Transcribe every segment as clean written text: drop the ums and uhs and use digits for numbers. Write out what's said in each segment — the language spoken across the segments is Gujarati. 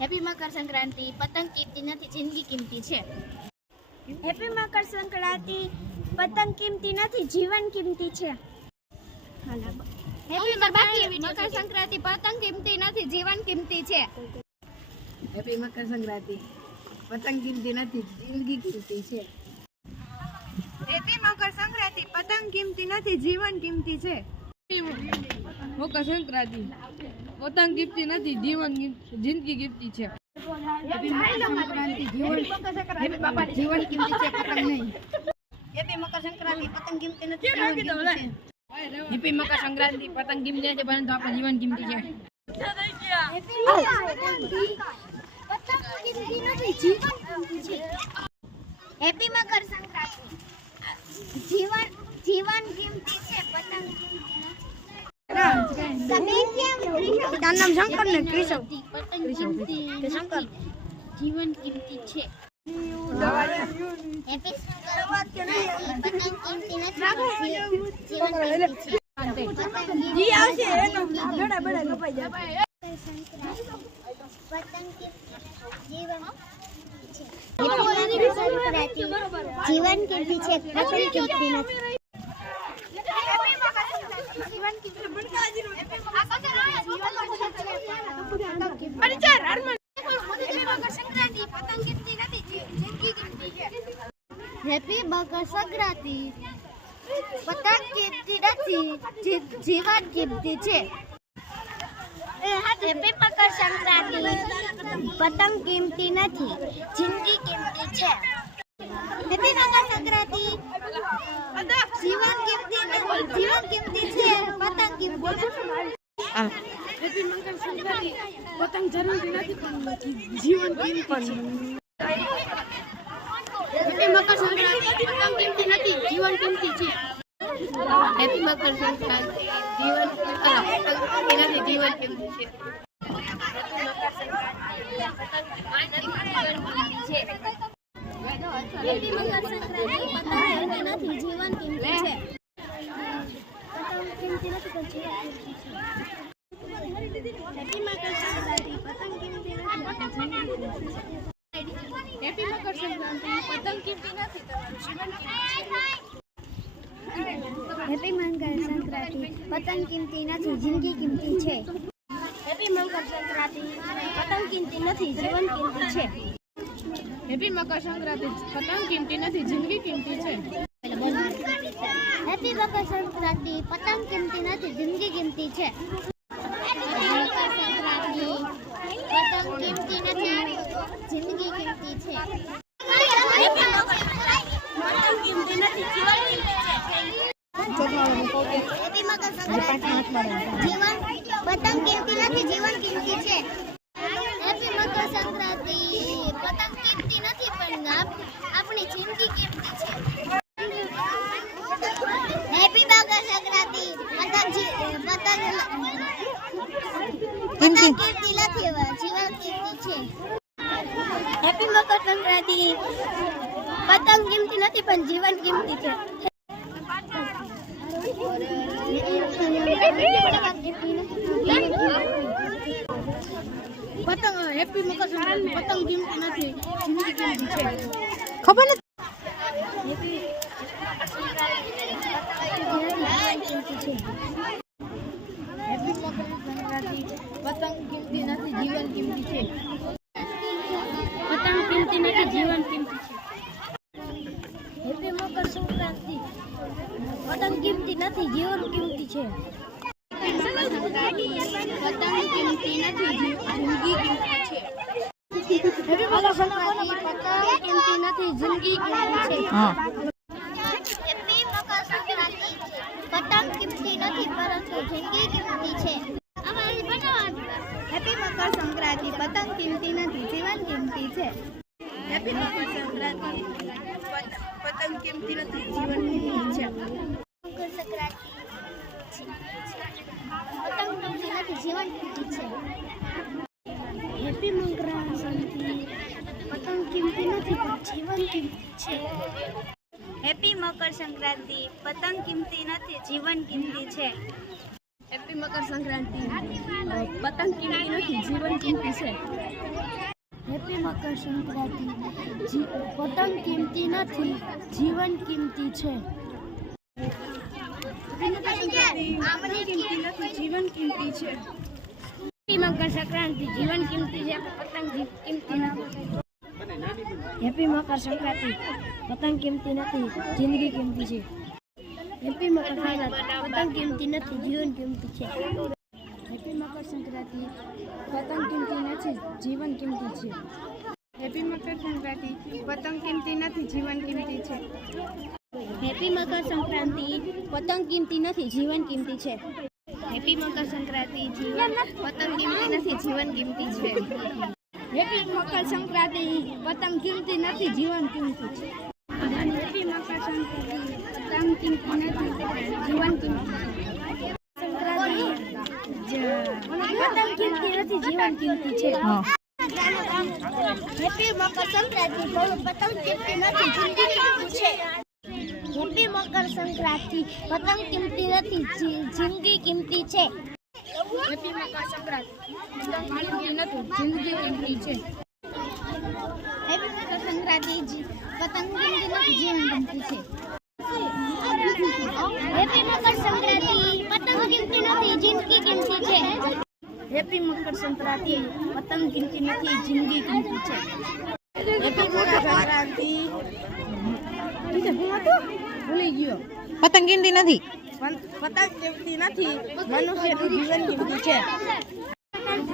હેપી મકર સંક્રાંતિ. પતંગ કિંમતી નથી, જિંદગી કિંમતી છે. હેપી મકર સંક્રાંતિ. પતંગ કિંમતી નથી, જીવન કિંમતી છે. હેપી મકર સંક્રાંતિ. પતંગ કિંમતી નથી, જીવન કિંમતી છે. હેપી મકર સંક્રાંતિ. પતંગ કિંમતી નથી, જિંદગી કિંમતી છે. હેપી મકર સંક્રાંતિ. પતંગ કિંમતી નથી, જીવન કિંમતી છે. મકર સંક્રાંતિ. પતંગ કિંમતી નથી, જીવન જિંદગી કિંમતી છે. હેપી મકર સંક્રાંતિ. જીવન કિંમતી છે, પતંગ નહીં. હેપી મકર સંક્રાંતિ. પતંગ કિંમતી નથી, જીવન કિંમતી છે. હેપી મકર સંક્રાંતિ. પતંગ કિંમતી નથી, પરંતુ આપણું જીવન કિંમતી છે. હેપી મકર સંક્રાંતિ. જીવન કિંમતી છે, પતંગ તારું નામ શંકર ને કેશવ. પતંગ કિંમતી નથી, જીવન કિંમતી છે. હેપી પતંગ કિંમતી નથી, જીવન કિંમતી છે. જી આવશે એનો ઘડા બડા કપાઈ જાય. પતંગ જીવન કિંમતી છે, પતંગ કિંમતી નથી. હેપી મકર સંક્રાંતિ. પતંગ કિંમતી નથી, જીવન કિંમતી છે. હેપી મકર સંક્રાંતિ. પતંગ કિંમતી નથી, જિંદગી કિંમતી છે. હેપી મકર સંક્રાંતિ. જીવન કિંમતી નથી, જીવન કિંમતી છે, પતંગ કિંમતી નથી. હેપી મકર સંક્રાંતિ. પતંગ જરૂરી નથી, પણ જીવન કિંમતી છે. હેપી મકર સંક્રાંતિ. પતંગ કિંમતી નથી, જીવન કિંમતી છે. હેપી મકર સંક્રાંતિ. પતંગ કિંમતી નથી, જીવન કિંમતી છે. હેપી મકર સંક્રાંતિ. પતંગ નથી, જીવન કિંમતી છે. પતંગ કિંમતી નથી, પણ જીવન કિંમતી છે. હેપી મકર સંક્રાંતિ. પતંગ કિંમતી નથી, પણ જીવન કિંમતી છે. હેપી મકર સંક્રાંતિ. પતંગ કિંમતી નથી, તમારું જીવન કિંમતી છે. હેપી મકર સંક્રાંતિ. પતંગ કિંમતી નથી, જિંદગી કિંમતી છે. હેપી મકર સંક્રાંતિ. પતંગ કિંમતી નથી, જીવન કિંમતી છે. હેપી મકર સંક્રાંતિ. પતંગ કિંમતી નથી, જિંદગી કિંમતી છે. હેપી મકર સંક્રાંતિ. પતંગ કિંમતી નથી, જિંદગી કિંમતી છે. હેપી મકર સંક્રાંતિ. પતંગ કિંમતી નથી, જિંદગી કિંમતી છે. હેપી મકર સંક્રાંતિ. પતંગ કિંમતી નથી, જીવન કિંમતી છે. હેપી મકર સંક્રાંતિ. પતંગ કિંમતી નથી, જીવન કિંમતી છે. હેપી મકર સંક્રાંતિ. પતંગ કિંમતી નથી, પણ આપણી જિંદગી કિંમતી છે. હેપી મકર સંક્રાંતિ. પતંગ કિંમતી નથી, જીવન કિંમતી છે. હેપી મકર સંક્રાંતિ. પતંગ કિંમતી નથી, પણ જીવન કિંમતી છે. પતંગ હેપી મકર સંક્રાંતિ. પતંગ કિંમતી નથી, જિંદગી કિંમતી છે. ખબર નથી. હેપી મકર સંક્રાંતિ. પતંગ કિંમતી નથી, જીવન કિંમતી છે. પતંગ કિંમતી નથી, જીવન કિંમતી છે. હેપી મકર સંક્રાંતિ. પતંગ કિંમતી નથી, જીવન કિંમતી છે. પતંગ કિંમતી નથી, જિંદગી કિંમતી છે. હેપી મકર સંક્રાંતિ. પતંગ કિંમતી નથી, જિંદગી કિંમતી છે. હેપી મકર સંક્રાંતિ. પતંગ કિંમતી નથી, પરંતુ જિંદગી કિંમતી છે. હેપી મકર સંક્રાંતિ. પતંગ કિંમતી નથી, જીવન કિંમતી છે. હેપી મકર સંક્રાંતિ. પતંગ કિંમતી નથી, જીવન કિંમતી છે. મકર સંક્રાંતિ. પતંગ કિંમતી નથી, જીવન કિંમતી છે. હેપી મકર સંક્રાંતિ. પતંગ કિંમતી નથી, પણ જીવન કિંમતી છે. હેપી મકર સંક્રાંતિ. પતંગ કિંમતી નથી, જીવન કિંમતી છે. હેપી મકર સંક્રાંતિ. પતંગ કિંમતી નથી, જીવન કિંમતી છે. હેપી મકર સંક્રાંતિ. પતંગ કિંમતી નથી, જીવન કિંમતી છે. જીવન કિંમતી છે. હેપી મકર સંક્રાંતિ. જીવન કિંમતી છે, પતંગ કિંમતી નથી. હેપી મકર સંક્રાંતિ. પતંગ કિંમતી નથી, જિંદગી કિંમતી છે. હેપી મકર સંક્રાંતિ. પતંગ કિંમતી નથી, જીવન કિંમતી છે. હેપી મકર સંક્રાંતિ. પતંગ કિંમતી નથી, જીવન કિંમતી છે. હેપી મકર સંક્રાંતિ. પતંગ કિંમતી નથી, જીવન કિંમતી છે. હેપી મકર સંક્રાંતિ. પતંગ કિંમતી નથી, જીવન કિંમતી છે. હેપી મકર સંક્રાંતિ. પતંગ કિંમતી નથી, જીવન કિંમતી છે. હેપી મકર સંક્રાંતિ. પતંગ કિંમતી નથી, જીવન કિંમતી છે. હેપી મકર સંક્રાંતિ. પતંગ કિંમતી નથી, જીવન કિંમતી છે. પતંગ કિંમતી નથી, જીવન કિંમતી છે. હેપી મકર સંક્રાંતિ. પતંગ કિંમતી નથી, જિંદગી કિંમતી છે. હેપી મકર સંક્રાંતિ. પતંગ કિંમતી નથી, જિંદગી કિંમતી છે. હેપી મકર સંક્રાંતિ. પતંગ કિંમતી નથી, જિંદગી કિંમતી છે. હેપી મકર સંક્રાંતિ. પતંગ કિંમતી નથી, જીવન કિંમતી છે. હેપી મકર સંક્રાંતિ. પતંગ કિંમતી નથી, જિંદગી કિંમતી છે. હેપી મકર સંક્રાંતિ. પતંગ કિંમતી નથી, જિંદગી કિંમતી છે. હેપી મકર સંક્રાંતિ. ભૂલી ગયો. પતંગ કિંમતી નથી. પતંગ કિંમતી નથી, મનુષ્યનું જીવન કિંમતી છે. પતંગ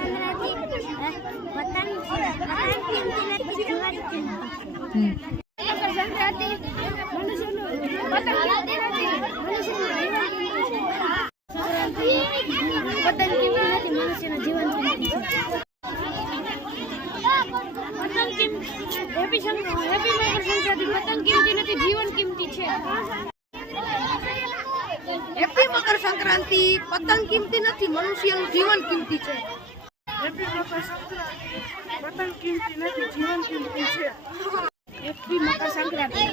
કિંમતી નથી, મનુષ્યનું જીવન કિંમતી છે. હેપી મકર સંક્રાંતિ. પતંગ કિંમતી નથી, જીવન કિંમતી છે. હેપી મકર સંક્રાંતિ. પતંગ કિંમતી નથી, મનુષ્યનું જીવન કિંમતી છે. હેપી મકર સંક્રાંતિ. પતંગ કિંમતી નથી, જીવન કિંમતી છે. હેપી મકર સંક્રાંતિ.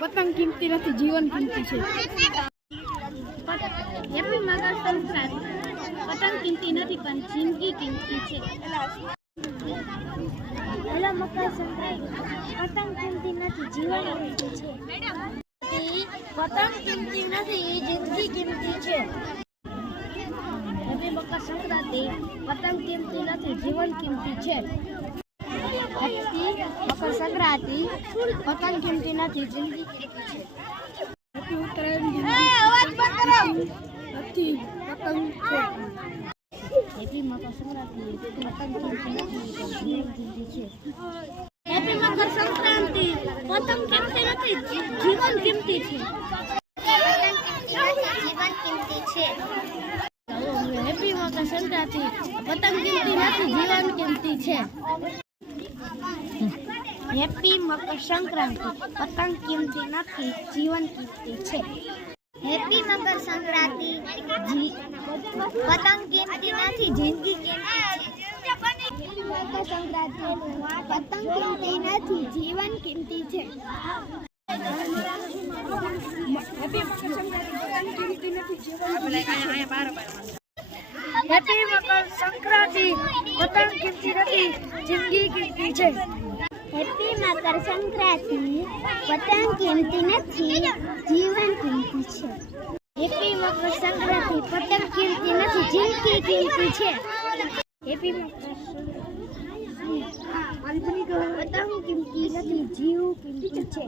પતંગ કિંમતી નથી, જીવન કિંમતી છે. હેપી મકર સંક્રાંતિ. પતંગ કિંમતી નથી, પણ જિંદગી કિંમતી છે. હેલો મકર સંક્રાંતિ. પતંગ કિંમતી નથી, જીવન કિંમતી છે. પતંગ કિંમતી નથી, જિંદગી કિંમતી છે. હેપી મકર સંક્રાંતિ. પતંગ કિંમતી નથી, જીવન કિંમતી છે. હેપી મકર સંક્રાંતિ. પતંગ કિંમતી નથી, જિંદગી કિંમતી છે. હેપી ઉત્તરાયણ. નથી, પતંગ છે. હેપી મકર સંક્રાંતિ. પતંગ કિંમતી નથી, જીવન કિંમતી છે. હેપી મકર સંક્રાંતિ. પતંગ કિંમતી નથી, જીવન કિંમતી છે. જીવન કિંમતી છે. હેપી મકર સંક્રાંતિ. પતંગ કિંમતી નથી, જીવન કિંમતી છે. હેપી મકર સંક્રાંતિ. પતંગ કિંમતી નથી, જીવન કિંમતી છે. હેપી મકર સંક્રાંતિ. પતંગ કિંમતી નથી, જિંદગી કિંમતી છે. હેપી મકર સંક્રાંતિ. પતંગ કિંમતી નથી, જીવન કિંમતી છે. હેપી મકર સંક્રાંતિ. પતંગ કિંમતી નથી, જીવન હેપી મકર સંક્રાંતિ. પતંગ કિંમતી નથી, જિંદગી કિંમતી છે. હેપી મકર સંક્રાંતિ. પતંગ કિંમતી નથી, જીવન કિંમતી છે. હેપી મકર સંક્રાંતિ. પતંગ કિંમતી નથી, જિંદગી કિંમતી છે. હેપી મકર પતંગ કિંમતી નથી, જીવ કિંમતી છે.